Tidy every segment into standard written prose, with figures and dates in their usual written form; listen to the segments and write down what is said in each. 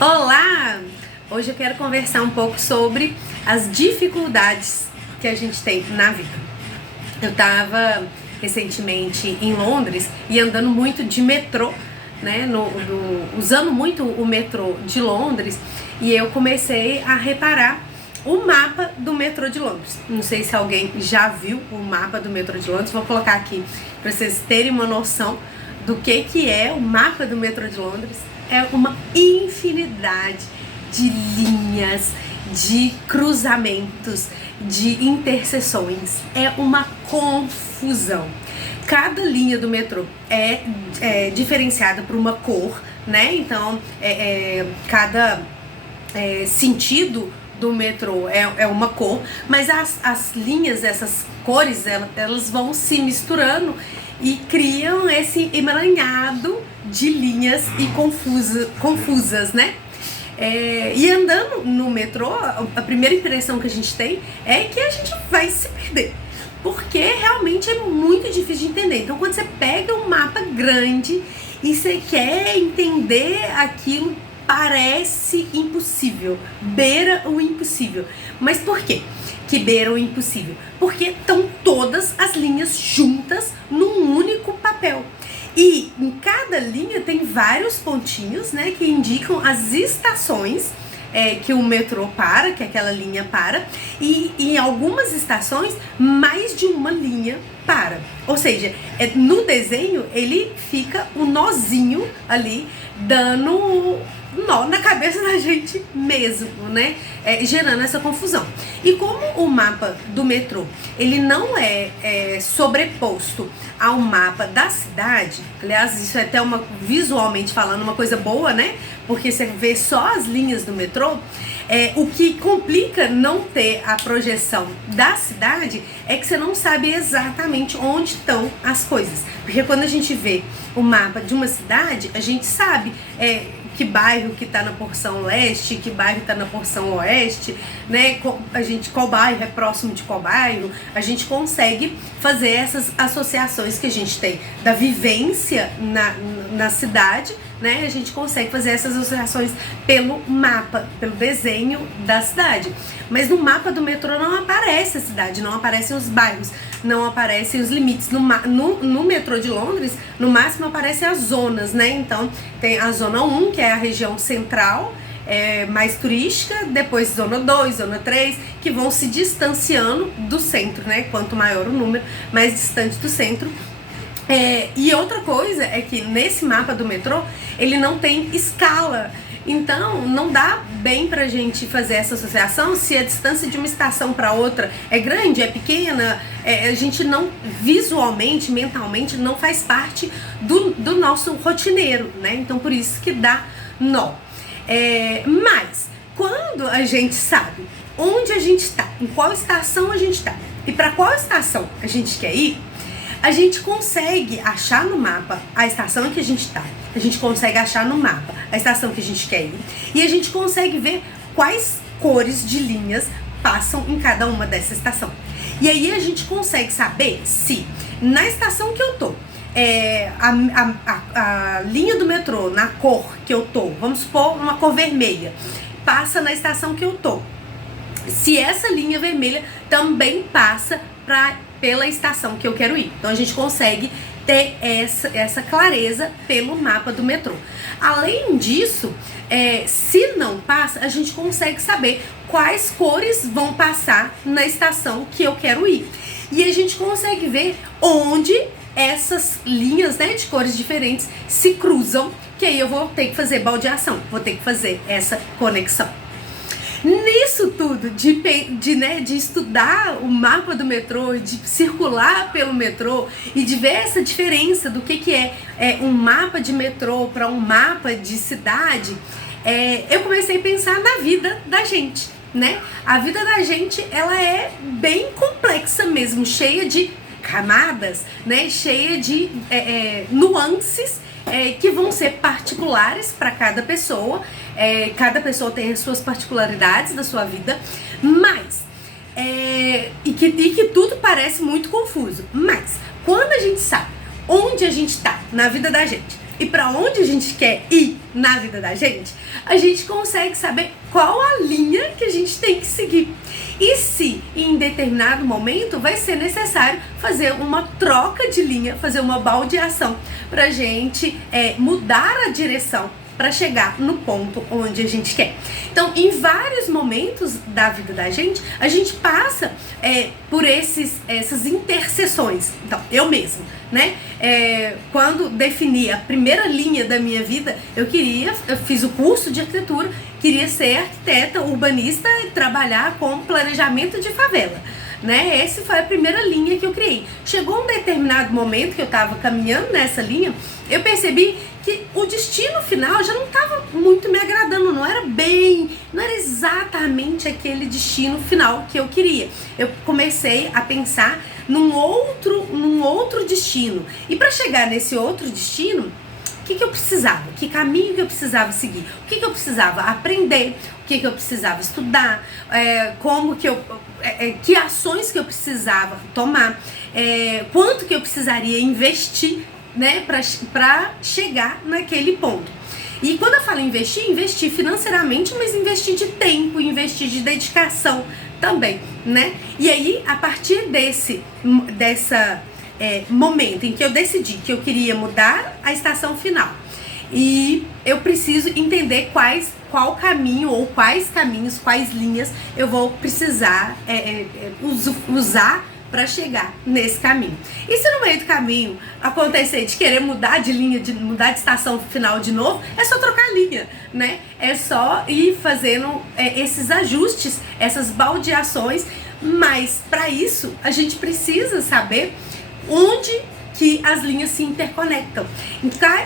Olá! Hoje eu quero conversar um pouco sobre as dificuldades que a gente tem na vida. Eu estava recentemente em Londres e andando muito de metrô, né, usando muito o metrô de Londres, e eu comecei a reparar o mapa do metrô de Londres. Não sei se alguém já viu o mapa do metrô de Londres, vou colocar aqui para vocês terem uma noção do que é o mapa do metrô de Londres. É uma infinidade de linhas, de cruzamentos, de interseções. É uma confusão. Cada linha do metrô é diferenciada por uma cor, né? Então, cada sentido do metrô é uma cor, mas as linhas, essas cores, elas vão se misturando e criam esse emaranhado de linhas e confusas, né? E andando no metrô, a primeira impressão que a gente tem é que a gente vai se perder, porque realmente é muito difícil de entender. Então, quando você pega um mapa grande e você quer entender aquilo, parece impossível, beira o impossível. Mas por quê que beira o impossível? Porque estão todas as linhas juntas num único papel. E em cada linha tem vários pontinhos, né, que indicam as estações que o metrô para, que aquela linha para, e em algumas estações mais de uma linha para. Ou seja, no desenho ele fica um nozinho ali, dando nó na cabeça da gente mesmo, né? Gerando essa confusão. E como o mapa do metrô ele não é sobreposto ao mapa da cidade, aliás, isso é até visualmente falando uma coisa boa, né? Porque você vê só as linhas do metrô. O que complica não ter a projeção da cidade é que você não sabe exatamente onde estão as coisas. Porque quando a gente vê o mapa de uma cidade, a gente sabe que bairro que está na porção leste, que bairro está na porção oeste, né? Qual bairro é próximo de qual bairro. A gente consegue fazer essas associações que a gente tem da vivência na cidade, né? A gente consegue fazer essas associações pelo mapa, pelo desenho da cidade. Mas no mapa do metrô não aparece a cidade, não aparecem os bairros, não aparecem os limites. No metrô de Londres, no máximo aparecem as zonas, né? Então tem a zona 1, que é a região central, mais turística, depois zona 2, zona 3, que vão se distanciando do centro, né? Quanto maior o número, mais distante do centro. E outra coisa é que nesse mapa do metrô, ele não tem escala. Então, não dá bem pra gente fazer essa associação se a distância de uma estação para outra é grande, é pequena. A gente não, visualmente, mentalmente, não faz parte do nosso rotineiro, né? Então, por isso que dá nó. Mas, quando a gente sabe onde a gente está, em qual estação a gente está e para qual estação a gente quer ir, a gente consegue achar no mapa a estação em que a gente está. A gente consegue achar no mapa a estação que a gente quer ir. E a gente consegue ver quais cores de linhas passam em cada uma dessa estação. E aí a gente consegue saber se na estação que eu tô, a linha do metrô na cor que eu tô, vamos supor uma cor vermelha, passa na estação que eu tô. Se essa linha vermelha também passa pela estação que eu quero ir. Então a gente consegue ter essa clareza pelo mapa do metrô. Além disso, se não passa, a gente consegue saber quais cores vão passar na estação que eu quero ir. E a gente consegue ver onde essas linhas, né, de cores diferentes se cruzam, que aí eu vou ter que fazer baldeação, vou ter que fazer essa conexão. Nisso tudo, de estudar o mapa do metrô, de circular pelo metrô e de ver essa diferença do que é um mapa de metrô para um mapa de cidade, eu comecei a pensar na vida da gente, né? A vida da gente, ela é bem complexa mesmo, cheia de camadas, né? Cheia de nuances que vão ser particulares para cada pessoa. Cada pessoa tem as suas particularidades da sua vida, mas e que tudo parece muito confuso. Mas quando a gente sabe onde a gente está na vida da gente, e para onde a gente quer ir na vida da gente, a gente consegue saber qual a linha que a gente tem que seguir. E se em determinado momento vai ser necessário fazer uma troca de linha, fazer uma baldeação pra gente mudar a direção para chegar no ponto onde a gente quer. Então, em vários momentos da vida da gente, a gente passa por essas interseções. Então, eu mesmo, né? Quando defini a primeira linha da minha vida, eu fiz o curso de arquitetura, queria ser arquiteta, urbanista e trabalhar com planejamento de favela. Né? Essa foi a primeira linha que eu criei. Chegou um determinado momento que eu estava caminhando nessa linha, eu percebi que o destino final já não estava muito me agradando, não era exatamente aquele destino final que eu queria. Eu comecei a pensar num outro destino. E para chegar nesse outro destino, o que eu precisava? Que caminho que eu precisava seguir? O que eu precisava aprender? O que eu precisava estudar? Que ações que eu precisava tomar? Quanto que eu precisaria investir, né, para chegar naquele ponto? E quando eu falo investir financeiramente, mas investir de tempo, investir de dedicação também, né? E aí, a partir desse momento em que eu decidi que eu queria mudar a estação final e eu preciso entender qual caminho ou quais caminhos, quais linhas eu vou precisar usar para chegar nesse caminho. E se no meio do caminho acontecer de querer mudar de linha, de mudar de estação final de novo, é só trocar a linha, né? É só ir fazendo esses ajustes, essas baldeações, mas para isso a gente precisa saber onde que as linhas se interconectam,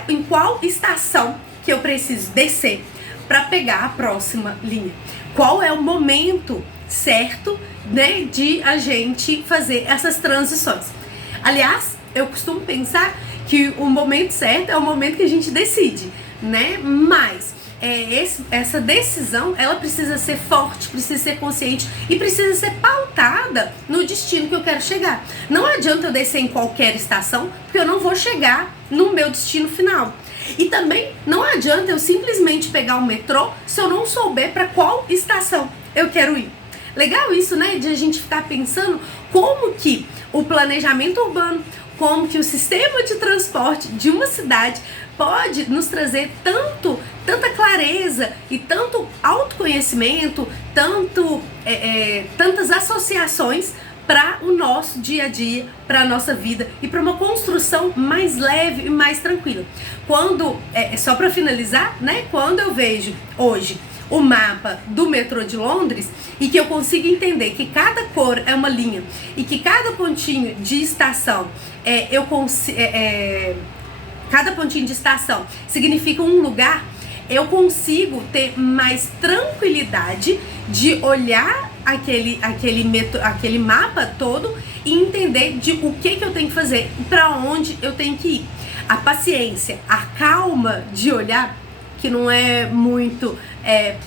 em qual estação que eu preciso descer para pegar a próxima linha, qual é o momento certo, né, de a gente fazer essas transições. Aliás, eu costumo pensar que o momento certo é o momento que a gente decide, né, mas essa decisão, ela precisa ser forte, precisa ser consciente e precisa ser pautada no destino que eu quero chegar. Não adianta eu descer em qualquer estação, porque eu não vou chegar no meu destino final. E também não adianta eu simplesmente pegar o metrô se eu não souber para qual estação eu quero ir. Legal isso, né? De a gente ficar pensando como que o planejamento urbano, como que o sistema de transporte de uma cidade pode nos trazer tanta clareza e tanto autoconhecimento, tantas associações para o nosso dia a dia, para a nossa vida e para uma construção mais leve e mais tranquila. Só para finalizar, né? Quando eu vejo hoje o mapa do metrô de Londres e que eu consigo entender que cada cor é uma linha e que cada pontinho de estação cada pontinho de estação significa um lugar, eu consigo ter mais tranquilidade de olhar aquele mapa todo e entender o que eu tenho que fazer, para onde eu tenho que ir. A paciência, a calma de olhar, que não é muito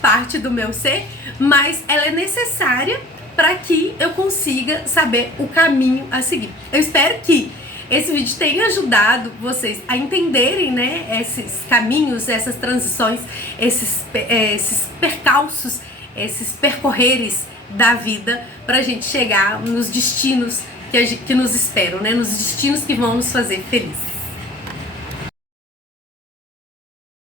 parte do meu ser, mas ela é necessária para que eu consiga saber o caminho a seguir. Eu espero que esse vídeo tenha ajudado vocês a entenderem, né, esses caminhos, essas transições, esses percalços, esses percorreres da vida, pra gente chegar nos destinos que nos esperam, né, nos destinos que vão nos fazer felizes.